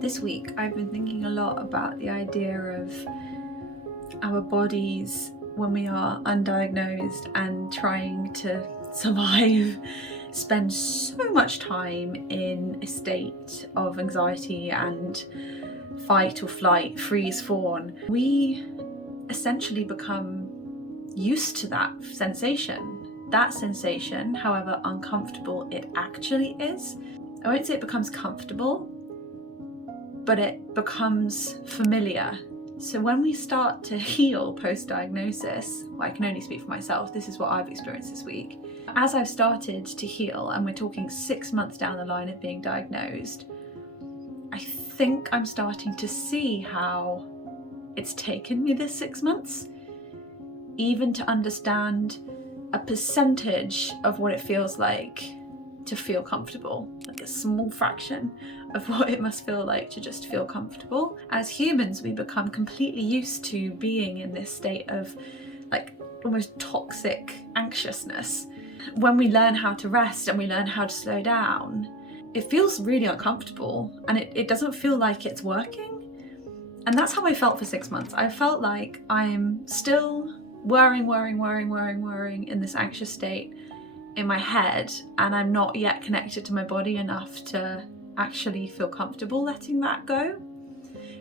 This week I've been thinking a lot about the idea of our bodies when we are undiagnosed and trying to survive spend so much time in a state of anxiety and fight or flight, freeze, fawn. We essentially become used to that sensation. That sensation, however uncomfortable it actually is, I won't say it becomes comfortable, but it becomes familiar. So when we start to heal post-diagnosis, I can only speak for myself, this is what I've experienced this week. As I've started to heal, and we're talking 6 months down the line of being diagnosed, I think I'm starting to see how it's taken me this 6 months, even to understand a percentage of what it feels like to feel comfortable, like a small fraction of what it must feel like to just feel comfortable. As humans, we become completely used to being in this state of like almost toxic anxiousness. When we learn how to rest and we learn how to slow down, it feels really uncomfortable and it doesn't feel like it's working. And that's how I felt for 6 months. I felt like I'm still worrying in this anxious state in my head, and I'm not yet connected to my body enough to actually feel comfortable letting that go,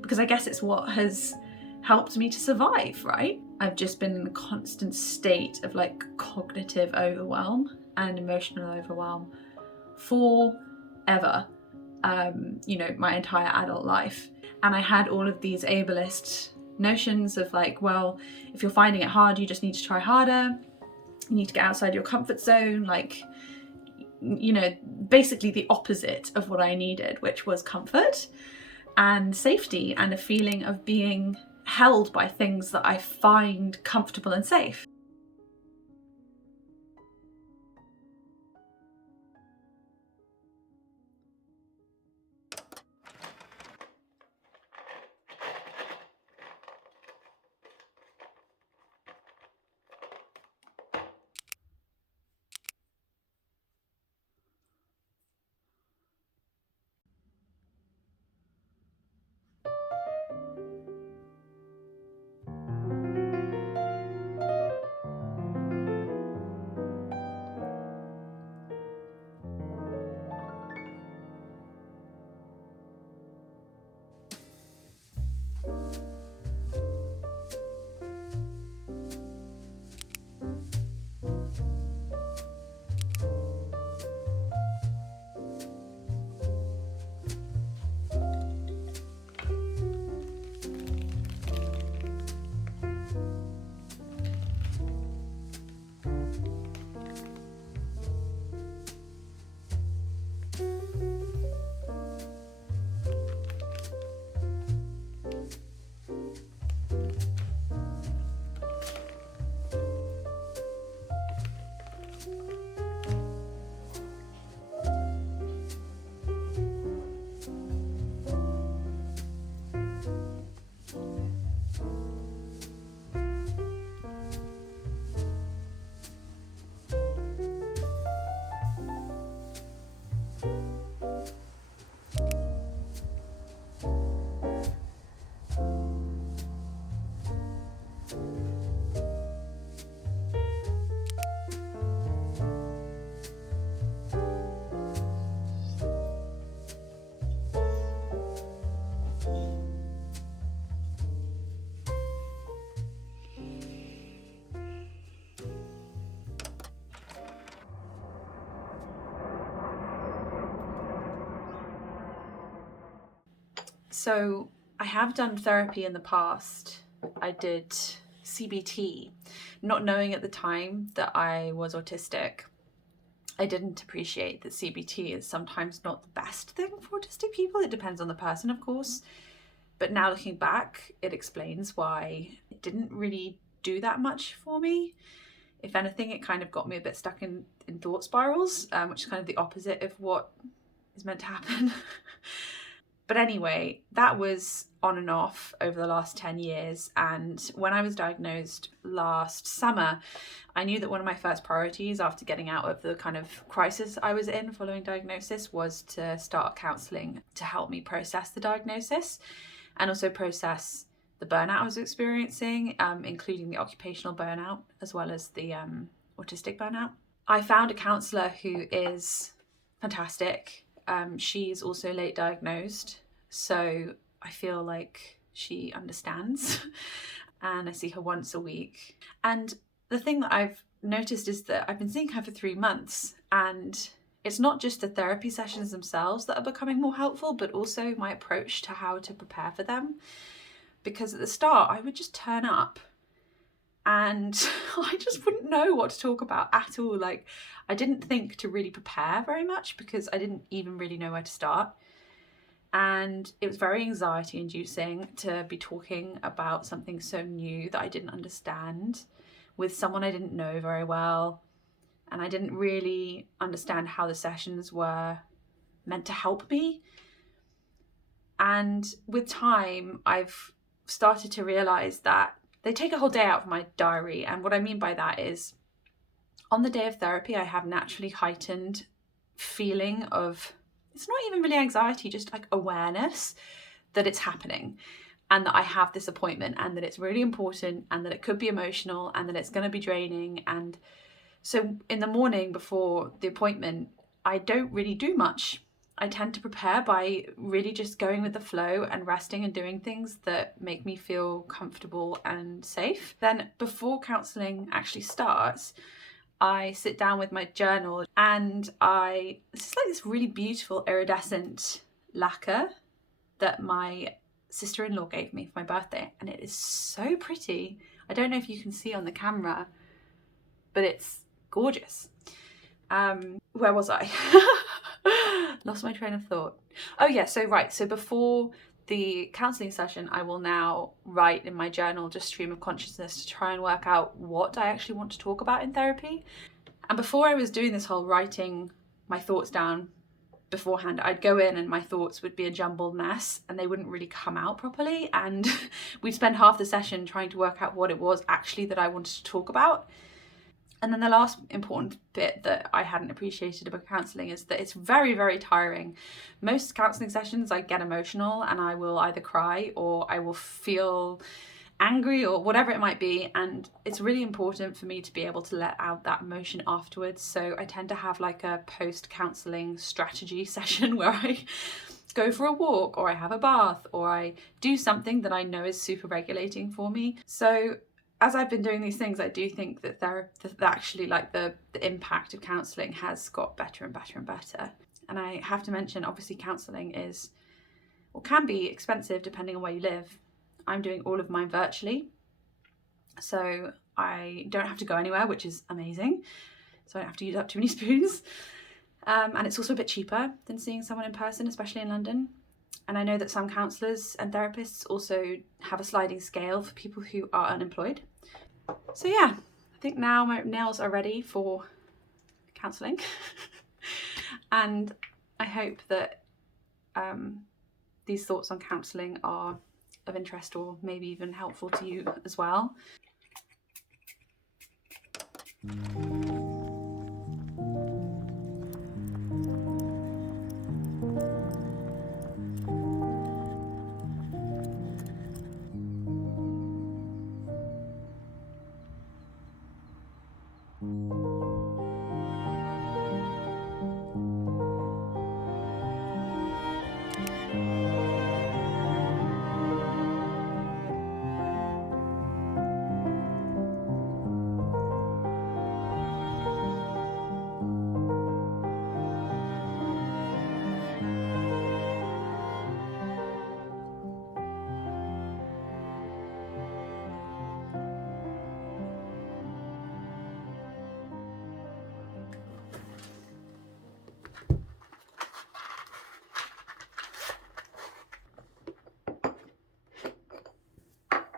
because I guess it's what has helped me to survive, right? I've just been in a constant state of like cognitive overwhelm and emotional overwhelm forever, my entire adult life. And I had all of these ableist notions of like, well, if you're finding it hard, you just need to try harder. You need to get outside your comfort zone, like, basically the opposite of what I needed, which was comfort and safety and a feeling of being held by things that I find comfortable and safe. So I have done therapy in the past. I did CBT, not knowing at the time that I was autistic. I didn't appreciate that CBT is sometimes not the best thing for autistic people. It depends on the person, of course. But now looking back, it explains why it didn't really do that much for me. If anything, it kind of got me a bit stuck in thought spirals, which is kind of the opposite of what is meant to happen. But anyway, that was on and off over the last 10 years. And when I was diagnosed last summer, I knew that one of my first priorities after getting out of the kind of crisis I was in following diagnosis was to start counselling to help me process the diagnosis and also process the burnout I was experiencing, including the occupational burnout as well as the autistic burnout. I found a counsellor who is fantastic. She's also late diagnosed, so I feel like she understands. And I see her once a week. And the thing that I've noticed is that I've been seeing her for 3 months, and it's not just the therapy sessions themselves that are becoming more helpful, but also my approach to how to prepare for them. Because at the start, I would just turn up and I just wouldn't know what to talk about at all. Like, I didn't think to really prepare very much because I didn't even really know where to start. And it was very anxiety inducing to be talking about something so new that I didn't understand with someone I didn't know very well. And I didn't really understand how the sessions were meant to help me. And with time, I've started to realize that they take a whole day out of my diary. And what I mean by that is on the day of therapy, I have naturally heightened feeling of, it's not even really anxiety, just like awareness that it's happening and that I have this appointment and that it's really important and that it could be emotional and that it's going to be draining. And so in the morning before the appointment, I don't really do much. I tend to prepare by really just going with the flow and resting and doing things that make me feel comfortable and safe. Then before counselling actually starts, I sit down with my journal and this is like this really beautiful iridescent lacquer that my sister-in-law gave me for my birthday, and it is so pretty. I don't know if you can see on the camera, but it's gorgeous. Where was I? Lost my train of thought. Oh yeah, so before the counselling session, I will now write in my journal just stream of consciousness to try and work out what I actually want to talk about in therapy. And before I was doing this whole writing my thoughts down beforehand, I'd go in and my thoughts would be a jumbled mess and they wouldn't really come out properly. And we'd spend half the session trying to work out what it was actually that I wanted to talk about. And then the last important bit that I hadn't appreciated about counselling is that it's very, very tiring. Most counselling sessions, I get emotional and I will either cry or I will feel angry or whatever it might be. And it's really important for me to be able to let out that emotion afterwards. So I tend to have like a post-counselling strategy session where I go for a walk or I have a bath or I do something that I know is super regulating for me. So as I've been doing these things, I do think that actually like the impact of counselling has got better and better and better. And I have to mention, obviously counselling is, or can be, expensive depending on where you live. I'm doing all of mine virtually, so I don't have to go anywhere, which is amazing. So I don't have to use up too many spoons. And it's also a bit cheaper than seeing someone in person, especially in London. And I know that some counsellors and therapists also have a sliding scale for people who are unemployed. So yeah, I think now my nails are ready for counselling. And I hope that these thoughts on counselling are of interest or maybe even helpful to you as well.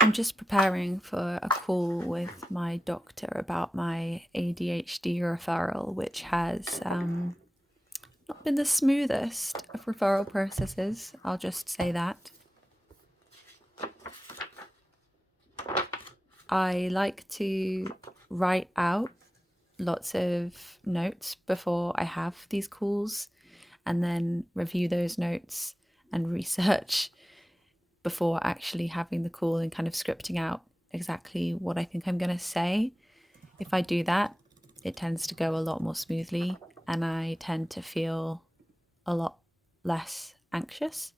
I'm just preparing for a call with my doctor about my ADHD referral, which has not been the smoothest of referral processes, I'll just say that. I like to write out lots of notes before I have these calls and then review those notes and research before actually having the call and kind of scripting out exactly what I think I'm going to say. If I do that, it tends to go a lot more smoothly and I tend to feel a lot less anxious.